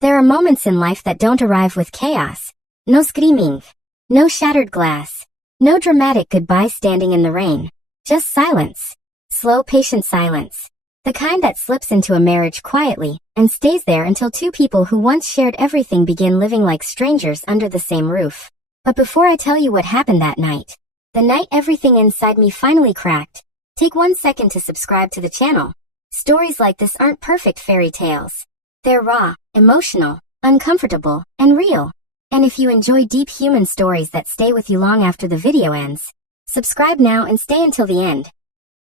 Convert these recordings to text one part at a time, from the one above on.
There are moments in life that don't arrive with chaos. No screaming. No shattered glass. No dramatic goodbye standing in the rain. Just silence. Slow, patient silence. The kind that slips into a marriage quietly and stays there until two people who once shared everything begin living like strangers under the same roof. But before I tell you what happened that night, the night everything inside me finally cracked, take 1 second to subscribe to the channel. Stories like this aren't perfect fairy tales. They're raw, emotional, uncomfortable, and real. And if you enjoy deep human stories that stay with you long after the video ends, subscribe now and stay until the end.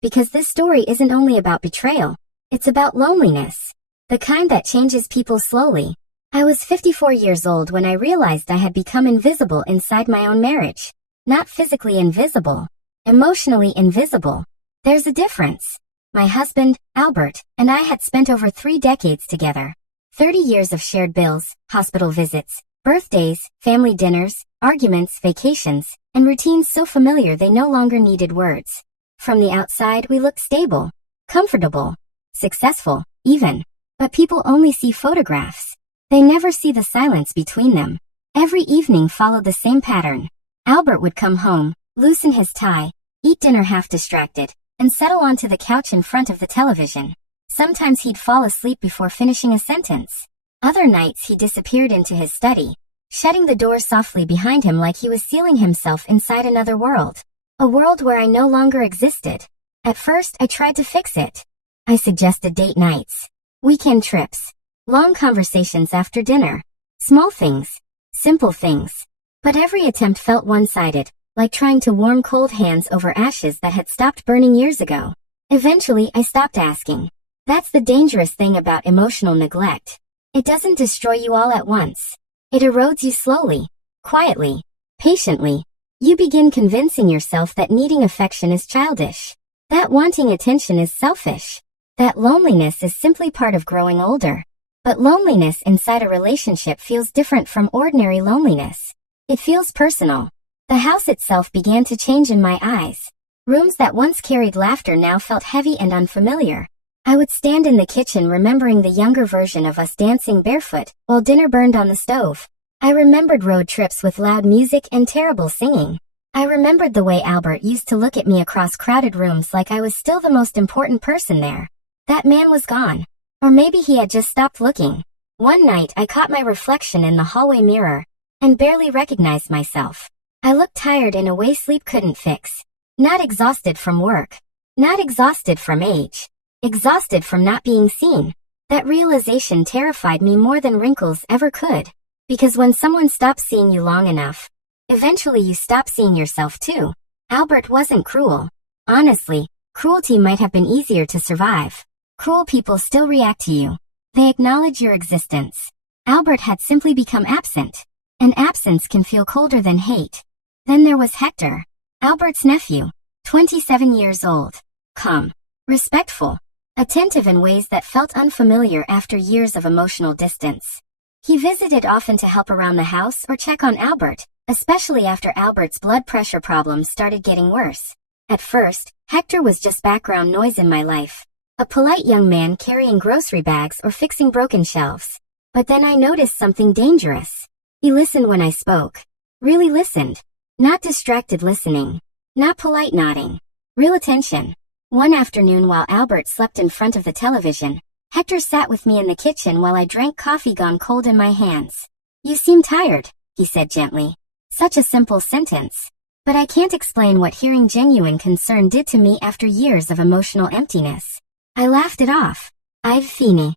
Because this story isn't only about betrayal, it's about loneliness. The kind that changes people slowly. I was 54 years old when I realized I had become invisible inside my own marriage. Not physically invisible, emotionally invisible. There's a difference. My husband, Albert, and I had spent over 3 decades together. 30 years of shared bills, hospital visits, birthdays, family dinners, arguments, vacations, and routines so familiar they no longer needed words. From the outside we looked stable, comfortable, successful, even. But people only see photographs. They never see the silence between them. Every evening followed the same pattern. Albert would come home, loosen his tie, eat dinner half distracted, and settle onto the couch in front of the television. Sometimes he'd fall asleep before finishing a sentence. Other nights he disappeared into his study, shutting the door softly behind him like he was sealing himself inside another world. A world where I no longer existed. At first, I tried to fix it. I suggested date nights, weekend trips, long conversations after dinner, small things, simple things. But every attempt felt one-sided, like trying to warm cold hands over ashes that had stopped burning years ago. Eventually, I stopped asking. That's the dangerous thing about emotional neglect. It doesn't destroy you all at once. It erodes you slowly, quietly, patiently. You begin convincing yourself that needing affection is childish, that wanting attention is selfish, that loneliness is simply part of growing older. But loneliness inside a relationship feels different from ordinary loneliness. It feels personal. The house itself began to change in my eyes. Rooms that once carried laughter now felt heavy and unfamiliar. I would stand in the kitchen remembering the younger version of us dancing barefoot while dinner burned on the stove. I remembered road trips with loud music and terrible singing. I remembered the way Albert used to look at me across crowded rooms like I was still the most important person there. That man was gone. Or maybe he had just stopped looking. One night I caught my reflection in the hallway mirror and barely recognized myself. I looked tired in a way sleep couldn't fix. Not exhausted from work. Not exhausted from age. Exhausted from not being seen. That realization terrified me more than wrinkles ever could. Because when someone stops seeing you long enough, eventually you stop seeing yourself too. Albert wasn't cruel. Honestly, cruelty might have been easier to survive. Cruel people still react to you. They acknowledge your existence. Albert had simply become absent. And absence can feel colder than hate. Then there was Hector, Albert's nephew, 27 years old. Calm, respectful, attentive in ways that felt unfamiliar after years of emotional distance. He visited often to help around the house or check on Albert, especially after Albert's blood pressure problems started getting worse. At first, Hector was just background noise in my life. A polite young man carrying grocery bags or fixing broken shelves. But then I noticed something dangerous. He listened when I spoke. Really listened. Not distracted listening. Not polite nodding. Real attention. One afternoon while Albert slept in front of the television, Hector sat with me in the kitchen while I drank coffee gone cold in my hands. "You seem tired," he said gently. Such a simple sentence. But I can't explain what hearing genuine concern did to me after years of emotional emptiness. I laughed it off. "I've fini."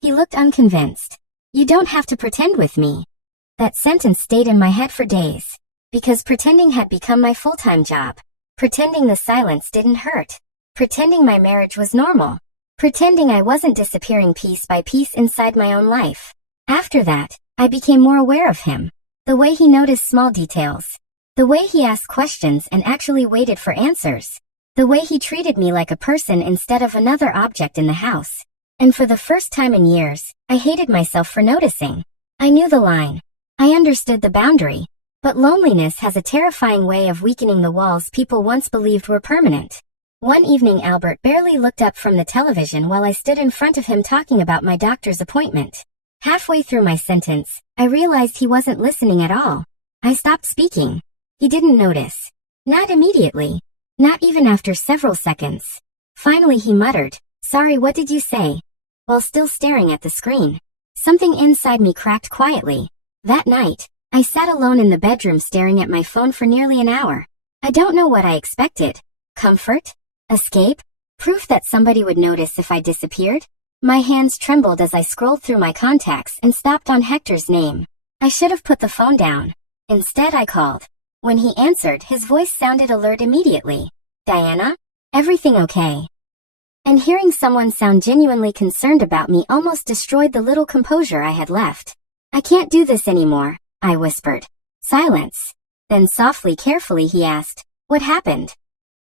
He looked unconvinced. "You don't have to pretend with me." That sentence stayed in my head for days. Because pretending had become my full-time job. Pretending the silence didn't hurt. Pretending my marriage was normal. Pretending I wasn't disappearing piece by piece inside my own life. After that, I became more aware of him. The way he noticed small details. The way he asked questions and actually waited for answers. The way he treated me like a person instead of another object in the house. And for the first time in years, I hated myself for noticing. I knew the line. I understood the boundary. But loneliness has a terrifying way of weakening the walls people once believed were permanent. One evening Albert barely looked up from the television while I stood in front of him talking about my doctor's appointment. Halfway through my sentence, I realized he wasn't listening at all. I stopped speaking. He didn't notice. Not immediately. Not even after several seconds. Finally he muttered, "Sorry, what did you say?" While still staring at the screen. Something inside me cracked quietly. That night, I sat alone in the bedroom staring at my phone for nearly an hour. I don't know what I expected. Comfort? Escape? Proof that somebody would notice if I disappeared? My hands trembled as I scrolled through my contacts and stopped on Hector's name. I should have put the phone down. Instead I called. When he answered, his voice sounded alert immediately. "Diana? Everything okay?" And hearing someone sound genuinely concerned about me almost destroyed the little composure I had left. "I can't do this anymore," I whispered. Silence. Then softly, carefully he asked, "What happened?"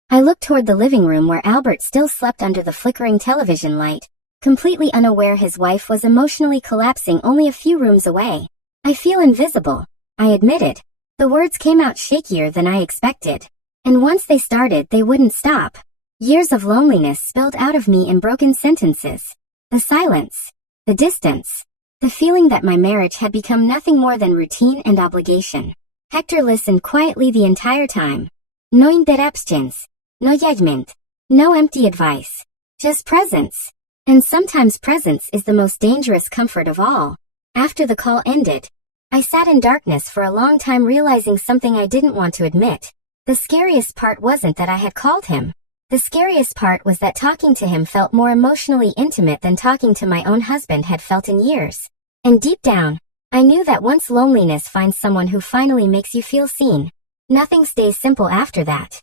I looked toward the living room where Albert still slept under the flickering television light, completely unaware his wife was emotionally collapsing only a few rooms away. "I feel invisible," I admitted. The words came out shakier than I expected. And once they started, they wouldn't stop. Years of loneliness spilled out of me in broken sentences. The silence. The distance. The feeling that my marriage had become nothing more than routine and obligation. Hector listened quietly the entire time. No interruptions. No judgment. No empty advice. Just presence. And sometimes presence is the most dangerous comfort of all. After the call ended, I sat in darkness for a long time, realizing something I didn't want to admit. The scariest part wasn't that I had called him. The scariest part was that talking to him felt more emotionally intimate than talking to my own husband had felt in years. And deep down, I knew that once loneliness finds someone who finally makes you feel seen, nothing stays simple after that.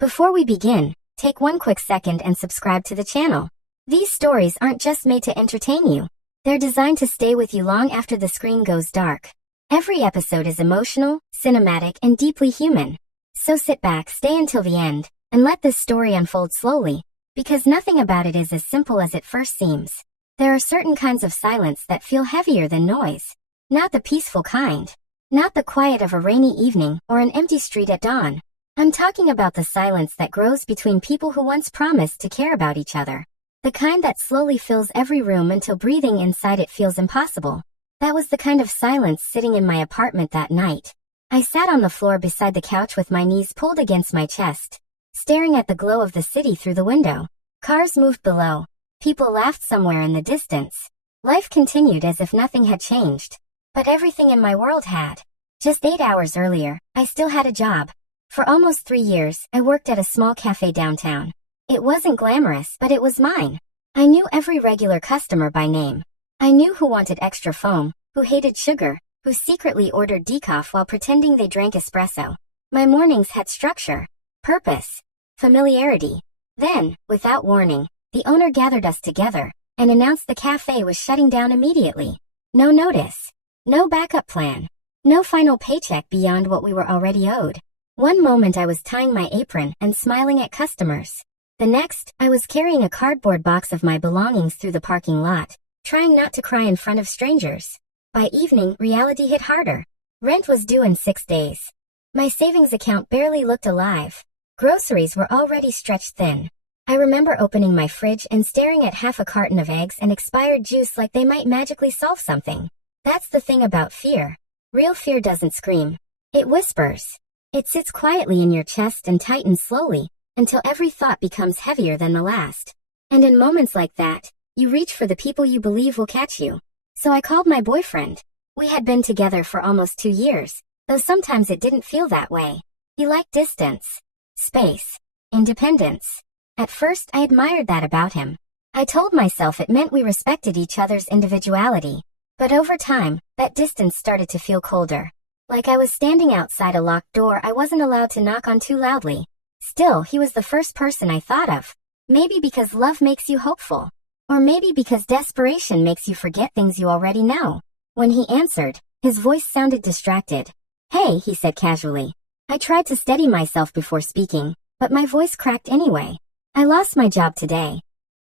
Before we begin, take one quick second and subscribe to the channel. These stories aren't just made to entertain you. They're designed to stay with you long after the screen goes dark. Every episode is emotional, cinematic, and deeply human. So sit back, stay until the end, and let this story unfold slowly, because nothing about it is as simple as it first seems. There are certain kinds of silence that feel heavier than noise. Not the peaceful kind. Not the quiet of a rainy evening or an empty street at dawn. I'm talking about the silence that grows between people who once promised to care about each other. The kind that slowly fills every room until breathing inside it feels impossible. That was the kind of silence sitting in my apartment that night. I sat on the floor beside the couch with my knees pulled against my chest, staring at the glow of the city through the window. Cars moved below. People laughed somewhere in the distance. Life continued as if nothing had changed. But everything in my world had. Just 8 hours earlier, I still had a job. For almost 3 years, I worked at a small cafe downtown. It wasn't glamorous, but it was mine. I knew every regular customer by name. I knew who wanted extra foam, who hated sugar, who secretly ordered decaf while pretending they drank espresso. My mornings had structure, purpose, familiarity. Then, without warning, the owner gathered us together and announced the cafe was shutting down immediately. No notice. No backup plan. No final paycheck beyond what we were already owed. One moment I was tying my apron and smiling at customers. The next, I was carrying a cardboard box of my belongings through the parking lot, trying not to cry in front of strangers. By evening, reality hit harder. Rent was due in 6 days. My savings account barely looked alive. Groceries were already stretched thin. I remember opening my fridge and staring at half a carton of eggs and expired juice like they might magically solve something. That's the thing about fear. Real fear doesn't scream. It whispers. It sits quietly in your chest and tightens slowly, until every thought becomes heavier than the last. And in moments like that, you reach for the people you believe will catch you. So I called my boyfriend. We had been together for almost 2 years, though sometimes it didn't feel that way. He liked distance, space, independence. At first, I admired that about him. I told myself it meant we respected each other's individuality. But over time, that distance started to feel colder. Like I was standing outside a locked door I wasn't allowed to knock on too loudly. Still, he was the first person I thought of. Maybe because love makes you hopeful. Or maybe because desperation makes you forget things you already know. When he answered, his voice sounded distracted. "Hey," he said casually. I tried to steady myself before speaking, but my voice cracked anyway. "I lost my job today."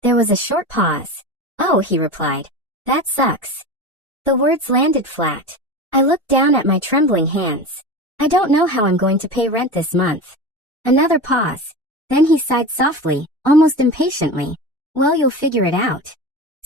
There was a short pause. "Oh," he replied. "That sucks." The words landed flat. I looked down at my trembling hands. "I don't know how I'm going to pay rent this month." Another pause. Then he sighed softly, almost impatiently. "Well, you'll figure it out."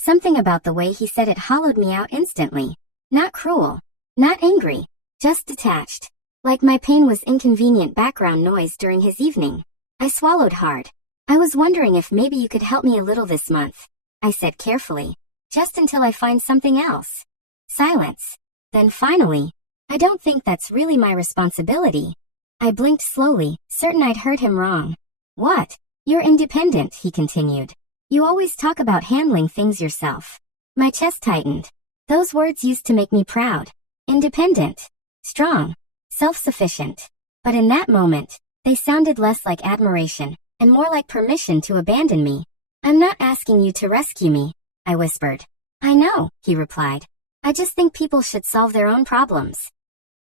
Something about the way he said it hollowed me out instantly. Not cruel. Not angry. Just detached. Like my pain was inconvenient background noise during his evening. I swallowed hard. I was wondering if maybe you could help me a little this month, I said carefully. Just until I find something else. Silence. Then finally, I don't think that's really my responsibility. I blinked slowly, certain I'd heard him wrong. What? You're independent, he continued. You always talk about handling things yourself. My chest tightened. Those words used to make me proud. Independent. Strong. Self-sufficient. But in that moment, they sounded less like admiration, and more like permission to abandon me. I'm not asking you to rescue me, I whispered. I know, he replied. I just think people should solve their own problems.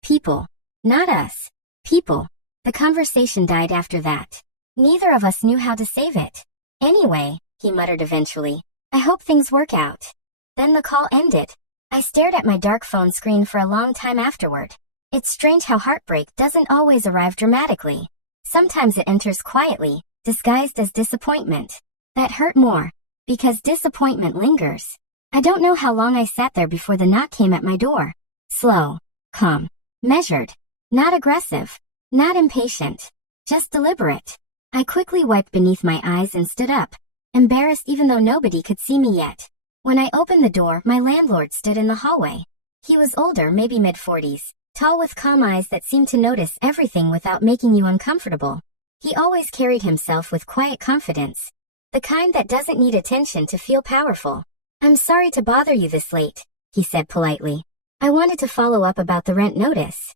People. Not us. People. The conversation died after that. Neither of us knew how to save it. Anyway, he muttered eventually, I hope things work out. Then the call ended. I stared at my dark phone screen for a long time afterward. It's strange how heartbreak doesn't always arrive dramatically. Sometimes it enters quietly, disguised as disappointment. That hurt more, because disappointment lingers. I don't know how long I sat there before the knock came at my door. Slow, calm, measured, not aggressive, not impatient, just deliberate. I quickly wiped beneath my eyes and stood up, embarrassed even though nobody could see me yet. When I opened the door, my landlord stood in the hallway. He was older, maybe mid-40s, tall with calm eyes that seemed to notice everything without making you uncomfortable. He always carried himself with quiet confidence, the kind that doesn't need attention to feel powerful. I'm sorry to bother you this late, he said politely. I wanted to follow up about the rent notice.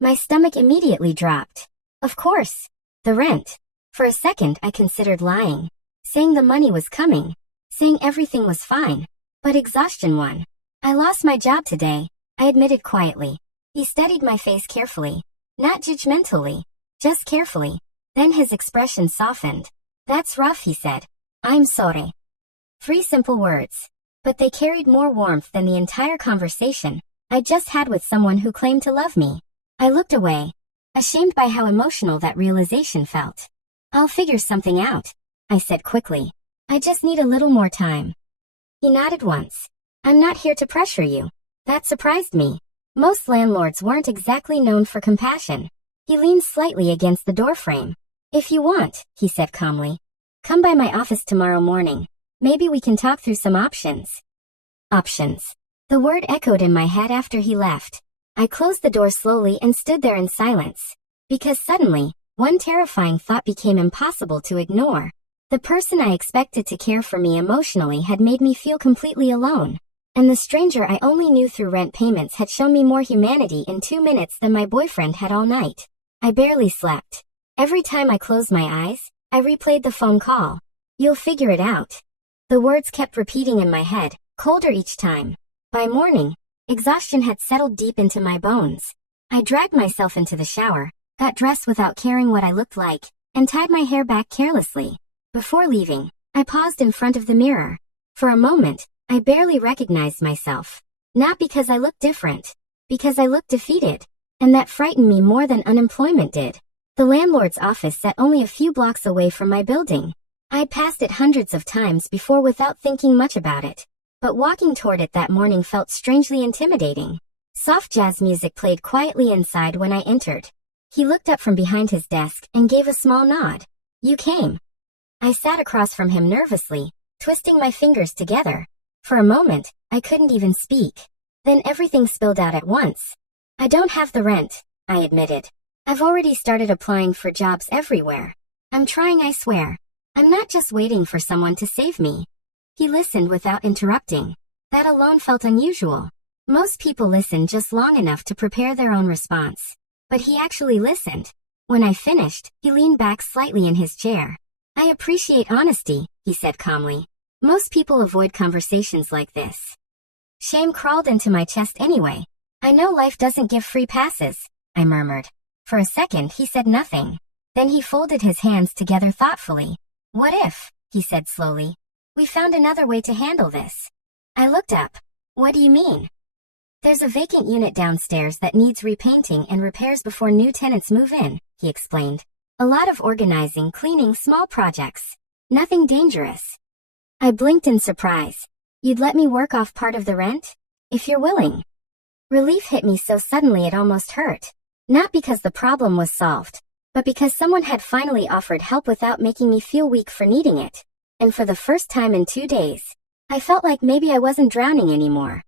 My stomach immediately dropped. Of course, the rent. For a second I considered lying, saying the money was coming, saying everything was fine, but exhaustion won. I lost my job today, I admitted quietly. He studied my face carefully, not judgmentally, just carefully. Then his expression softened. That's rough, he said. I'm sorry. 3 simple words, but they carried more warmth than the entire conversation I just had with someone who claimed to love me. I looked away, ashamed by how emotional that realization felt. I'll figure something out, I said quickly. I just need a little more time. He nodded once. I'm not here to pressure you. That surprised me. Most landlords weren't exactly known for compassion. He leaned slightly against the doorframe. If you want, he said calmly, come by my office tomorrow morning. Maybe we can talk through some options. Options. The word echoed in my head after he left. I closed the door slowly and stood there in silence. Because suddenly, one terrifying thought became impossible to ignore. The person I expected to care for me emotionally had made me feel completely alone. And the stranger I only knew through rent payments had shown me more humanity in 2 minutes than my boyfriend had all night. I barely slept. Every time I closed my eyes, I replayed the phone call. You'll figure it out. The words kept repeating in my head, colder each time. By morning, exhaustion had settled deep into my bones. I dragged myself into the shower, got dressed without caring what I looked like, and tied my hair back carelessly. Before leaving, I paused in front of the mirror. For a moment, I barely recognized myself. Not because I looked different, because I looked defeated. And that frightened me more than unemployment did. The landlord's office sat only a few blocks away from my building. I'd passed it hundreds of times before without thinking much about it. But walking toward it that morning felt strangely intimidating. Soft jazz music played quietly inside when I entered. He looked up from behind his desk and gave a small nod. You came. I sat across from him nervously, twisting my fingers together. For a moment, I couldn't even speak. Then everything spilled out at once. I don't have the rent, I admitted. I've already started applying for jobs everywhere. I'm trying, I swear. I'm not just waiting for someone to save me. He listened without interrupting. That alone felt unusual. Most people listen just long enough to prepare their own response. But he actually listened. When I finished, he leaned back slightly in his chair. I appreciate honesty, he said calmly. Most people avoid conversations like this. Shame crawled into my chest anyway. I know life doesn't give free passes, I murmured. For a second he said nothing. Then he folded his hands together thoughtfully. What if, he said slowly, we found another way to handle this? I looked up. What do you mean? There's a vacant unit downstairs that needs repainting and repairs before new tenants move in, he explained. A lot of organizing, cleaning, small projects. Nothing dangerous. I blinked in surprise. You'd let me work off part of the rent? If you're willing. Relief hit me so suddenly it almost hurt. Not because the problem was solved, but because someone had finally offered help without making me feel weak for needing it. And for the first time in 2 days, I felt like maybe I wasn't drowning anymore.